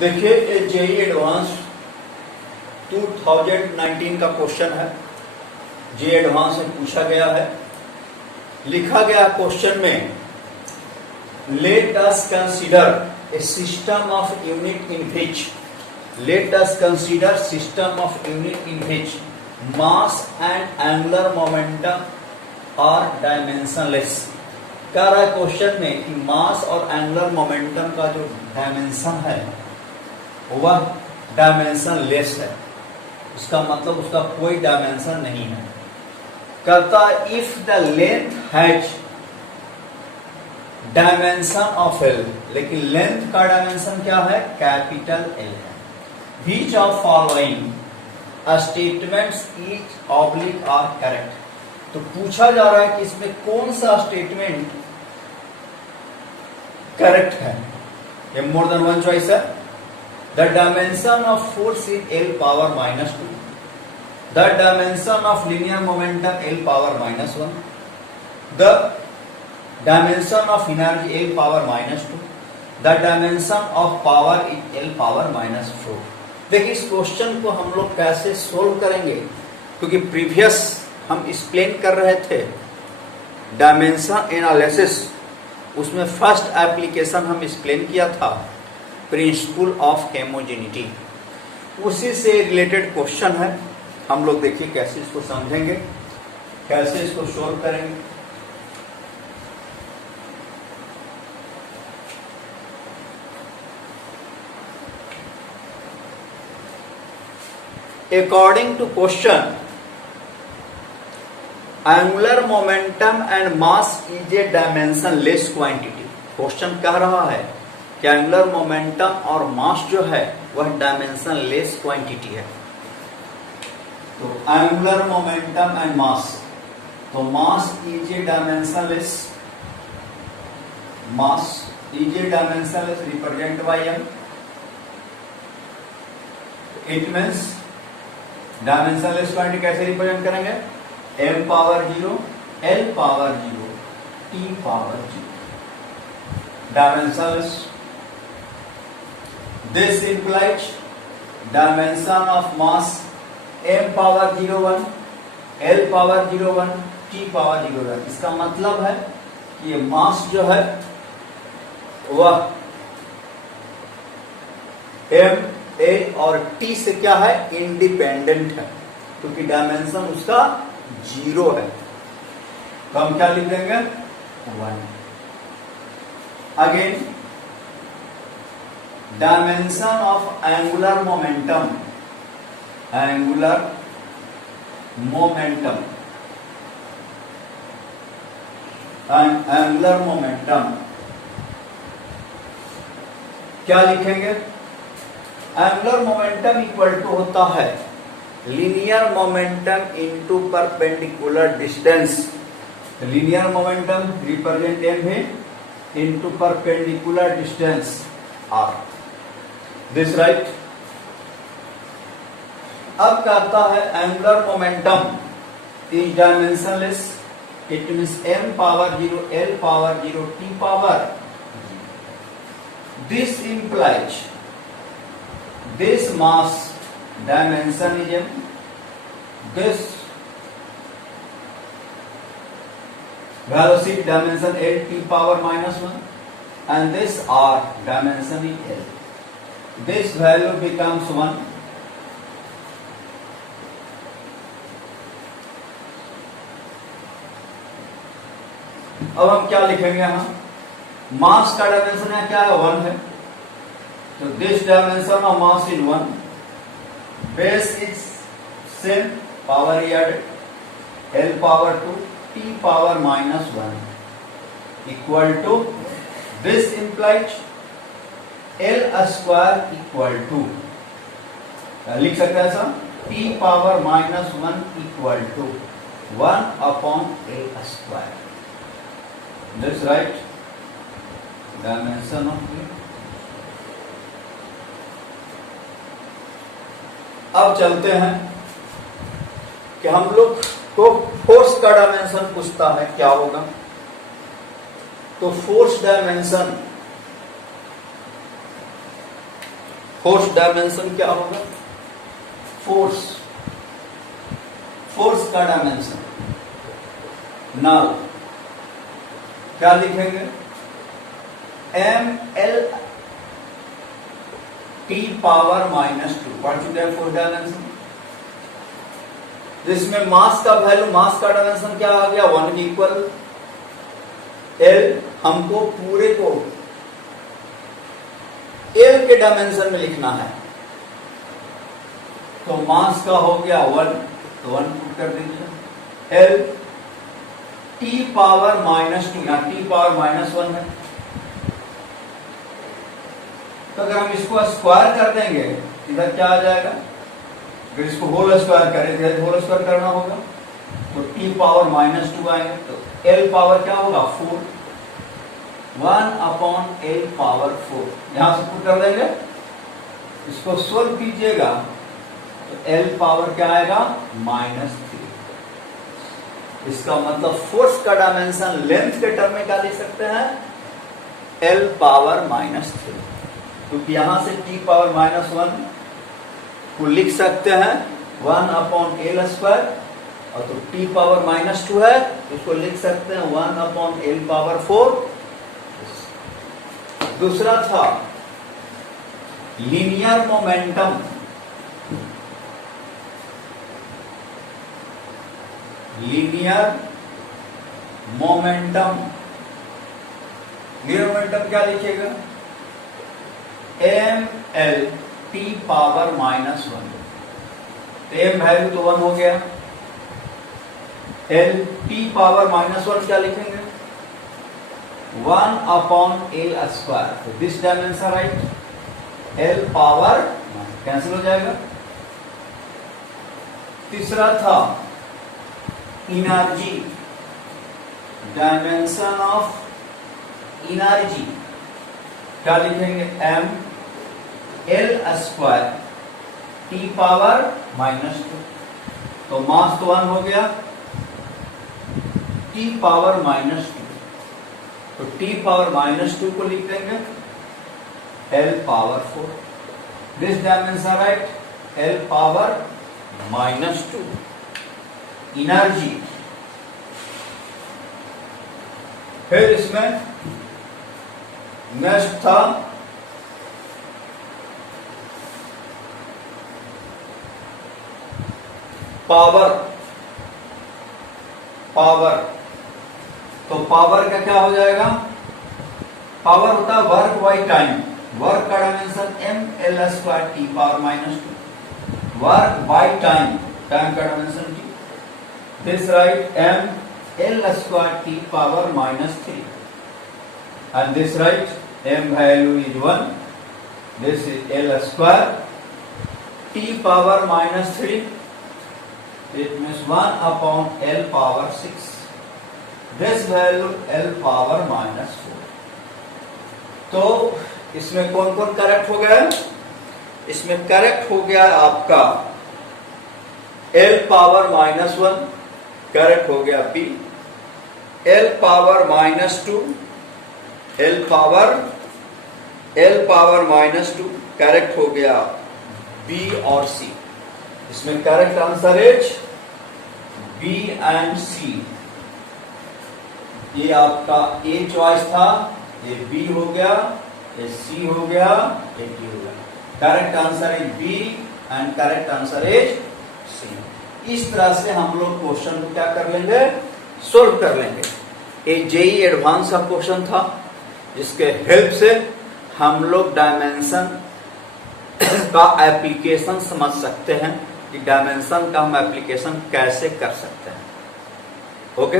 देखिए JEE advance 2019 का question है। जेई एडवांस में पूछा गया है, लिखा गया क्वेश्चन में let us consider a system of unit in which mass and angular momentum are dimensionless. कह रहा है क्वेश्चन में कि मास और एंगुलर मोमेंटम का जो डायमेंशन है वह डायमेंशन लेस है। इसका मतलब उसका कोई डायमेंशन नहीं है। कहता if the length has dimension of L, लेकिन लेंथ का डायमेंशन क्या है? कैपिटल एल है। Which of following statements is oblique are correct. तो पूछा जा रहा है कि इसमें कौन सा स्टेटमेंट करेक्ट है। ये मोर देन वन चॉइस है। The dimension of force is L power minus 2. The dimension of linear momentum L power minus 1. The dimension of energy L power minus 2. The dimension of power is L power minus 4. देखिए इस question को हम लोग कैसे solve करेंगे, क्योंकि previous हम explain कर रहे थे डायमेंशन एनालिसिस, उसमें फर्स्ट एप्लीकेशन हम एक्सप्लेन किया था प्रिंसिपल ऑफ हेमोजेनिटी। उसी से रिलेटेड क्वेश्चन है। हम लोग देखिए कैसे इसको समझेंगे, कैसे इसको सोल्व करेंगे। According to question, angular momentum and mass is a dimensionless quantity. Question कह रहा है कि एंगुलर मोमेंटम और मास जो है वह डायमेंशन लेस क्वांटिटी है। तो एंगुलर मोमेंटम एंड मास, तो mass is a dimensionless, mass is a dimensionless represent by m. It means dimensionless quantity कैसे रिप्रेजेंट करेंगे? m power 0, l power 0, t power 0, dimensionless. This implies dimension of mass m power 01, l power 01, t power 01। इसका मतलब है कि ये मास जो है वह m, l और t से क्या है? इंडिपेंडेंट है, क्योंकि डायमेंशन उसका 0 है। तो हम क्या लिख देंगे? 1। Again dimension of angular momentum, angular momentum and angular momentum क्या लिखेंगे? एंगुलर मोमेंटम इक्वल टू होता है linear momentum into perpendicular distance. Linear momentum represent M है into perpendicular distance R. This right. अब कहता है angular momentum is dimensionless. It means m power 0, l power 0, t power. This implies this mass dimension is m, this velocity dimension l, t power minus 1, and this r dimension is l. This value becomes 1. अब हम क्या लिखेंगे? यहाँ मास का dimension है क्या है? 1 है। तो this dimension of mass is 1, base is same, power added, l power 2, t power minus 1 equal to this implies l square equal to, लिख सकते हैं ऐसा, t power minus 1 equal to 1 upon l square. This right. Dimension of t। अब चलते हैं कि हम लोग को फोर्स का डायमेंशन पूछता है, क्या होगा? तो फोर्स डायमेंशन फोर्स डायमेंशन क्या होगा? फोर्स का डायमेंशन नाउ क्या लिखेंगे? ml t पावर -2 पढ़ चुके हैं फोर्स डायमेंशन। जिसमें मास का वैल्यू, मास का डायमेंशन क्या आ गया? 1 के इक्वल l। हमको पूरे को l के डायमेंशन में लिखना है, तो मास का हो गया 1, तो 1 पुट कर दीजिए। l t पावर -2, या t पावर -1 है, तो अगर हम इसको स्क्वायर कर देंगे इधर क्या आ जाएगा? अगर इसको होल स्क्वायर करें तो होल स्क्वायर करना होगा, तो t पावर -2 आएगा, तो l पावर क्या होगा? 4, 1/l पावर 4। यहां से पुट कर देंगे, इसको सोल्व कीजिएगा तो l पावर क्या आएगा? -3। इसका मतलब फोर्स का डायमेंशन लेंथ के टर्म में क्या लिख सकते हैं? l पावर -3, क्योंकि यहां से t पावर -1 को लिख सकते हैं 1/l², और तो t पावर -2 है तो उसको लिख सकते हैं 1/l पावर 4। दूसरा था लीनियर मोमेंटम। लीनियर मोमेंटम क्या लिखिएगा? ml t पावर -1, तो m वैल्यू तो 1 हो गया। l t पावर -1 क्या लिखेंगे? 1/l², तो this dimension right, l power cancel हो जाएगा। तीसरा था एनर्जी, डायमेंशन ऑफ एनर्जी क्या लिखेंगे? ml² t पावर -2, तो मास तो 1 हो गया, t पावर -2, तो t पावर -2 को लिख देंगे l power 4, this dimension right, l power -2 energy. फिर इसमें नेक्स्ट था पावर। तो पावर का क्या हो जाएगा? पावर होता है वर्क बाई टाइम। वर्क का dimension ml² t power -2, work by time, time का dimension t, this right ml² t power -3, and this right m value is 1, this is l² t power -3, it means 1/l power 6, this value l power -4। तो इसमें कौन कौन correct हो गया? इसमें correct हो गया आपका l पावर -1 करेक्ट हो गया b, l power -2 l power -2 correct हो गया b और c। इसमें correct answer is b and c। ये आपका a चॉइस था, ये b हो गया, ये c हो गया, ये d हो गया। Correct answer is b and correct answer is c। इस तरह से हम लोग क्वेश्चन को क्या कर लेंगे? सोल्व कर लेंगे। ये जेई एडवांस का क्वेश्चन था, जिसके हेल्प से हम लोग डायमेंशन का एप्लीकेशन समझ सकते हैं कि डायमेंशन का हम एप्लीकेशन कैसे कर सकते हैं। ओके।